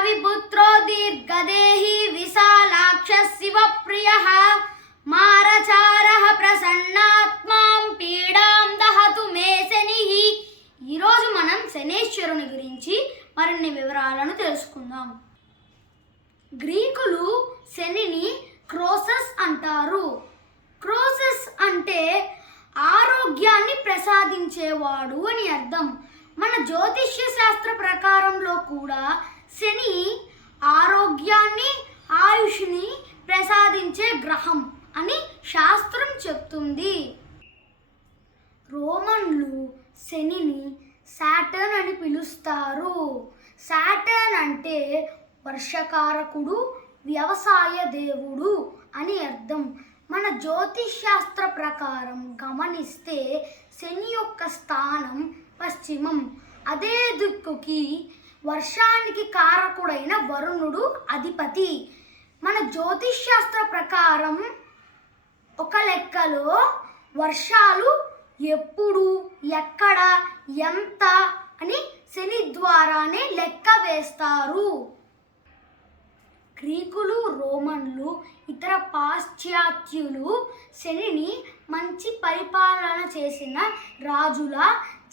రవిపుత్రో దీర్ఘదేహి విశాలాక్ష శివప్రియః మారచార ప్రసన్నాత్మాం పీడాం దహతు మే శని ఈరోజు మనం శనేశ్వరుని గురించి మరిన్ని వివరాలను తెలుసుకుందాం. గ్రీకులు శనిని క్రోసస్ అంటారు. క్రోసస్ అంటే ఆరోగ్యాన్ని ప్రసాదించేవాడు అని అర్థం. మన జ్యోతిష్య శాస్త్ర ప్రకారంలో కూడా శని ఆరోగ్యాన్ని ఆయుష్ని ప్రసాదించే గ్రహం అని శాస్త్రం చెప్తుంది. రోమన్లు శనిని శాటర్న్ అని పిలుస్తారు. శాటర్న్ అంటే వర్షకారకుడు వ్యవసాయ దేవుడు అని అర్థం. మన జ్యోతిష్ శాస్త్ర ప్రకారం గమనిస్తే శని యొక్క స్థానం పశ్చిమం. అదే దిక్కుకి వర్షానికి కారకుడైన వరుణుడు అధిపతి. మన జ్యోతిష్ శాస్త్ర ప్రకారం ఒక లెక్కలో వర్షాలు ఎప్పుడు ఎక్కడ ఎంత అని శని ద్వారానే లెక్క వేస్తారు. గ్రీకులు రోమన్లు ఇతర పాశ్చాత్యులు శనిని మంచి పరిపాలన చేసిన రాజుల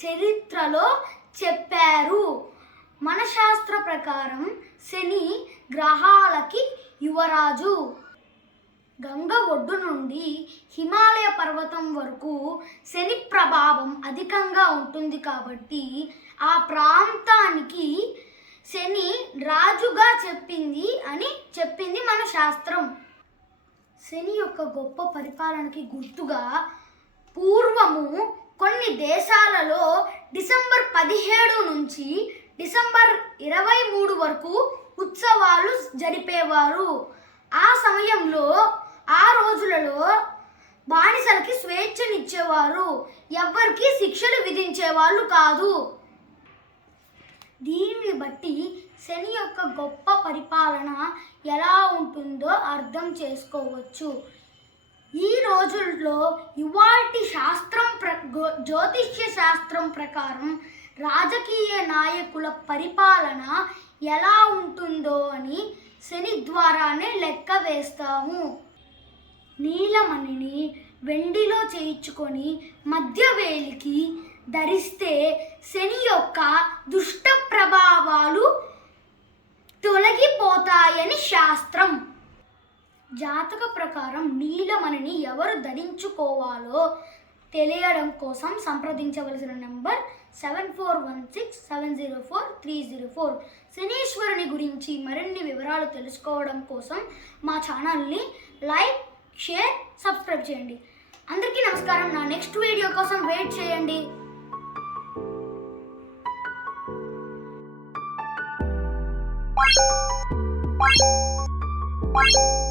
చరిత్రలో చెప్పారు. మన శాస్త్ర ప్రకారం శని గ్రహాలకి యువరాజు. గంగ ఒడ్డు నుండి హిమాలయ పర్వతం వరకు శని ప్రభావం అధికంగా ఉంటుంది కాబట్టి ఆ ప్రాంతానికి శని రాజుగా చెప్పింది అని చెప్పింది మన శాస్త్రం శని యొక్క గొప్ప పరిపాలనకి గుర్తుగా పూర్వము కొన్ని దేశాలలో డిసెంబర్ పదిహేడు నుంచి డిసెంబర్ ఇరవై మూడు వరకు ఉత్సవాలు జరిపేవారు. ఆ సమయంలో ఆ రోజులలో బానిసలకి స్వేచ్ఛనిచ్చేవారు. ఎవ్వరికి శిక్షలు విధించేవాళ్ళు కాదు. దీన్ని బట్టి శని యొక్క గొప్ప పరిపాలన ఎలా ఉంటుందో అర్థం చేసుకోవచ్చు. ఈ రోజుల్లో ఇవాటి శాస్త్రం ప్ర జ్యోతిష్య శాస్త్రం ప్రకారం రాజకీయ నాయకుల పరిపాలన ఎలా ఉంటుందో అని శని ద్వారానే లెక్క వేస్తాము. నీలమణిని వెండిలో చేయించుకొని మధ్యవేలికి ధరిస్తే శని యొక్క దుష్ట ప్రభావాలు తొలగిపోతాయని శాస్త్రం. జాతక ప్రకారం నీలమణిని ఎవరు ధరించుకోవాలో తెలియడం కోసం సంప్రదించవలసిన number seven four one six seven zero four three zero four. శనీశ్వరుని గురించి మరిన్ని వివరాలు తెలుసుకోవడం కోసం మా ఛానల్ని లైక్ షేర్ సబ్స్క్రైబ్ చేయండి. అందరికీ నమస్కారం. నా నెక్స్ట్ వీడియో కోసం వెయిట్ చేయండి. Bye.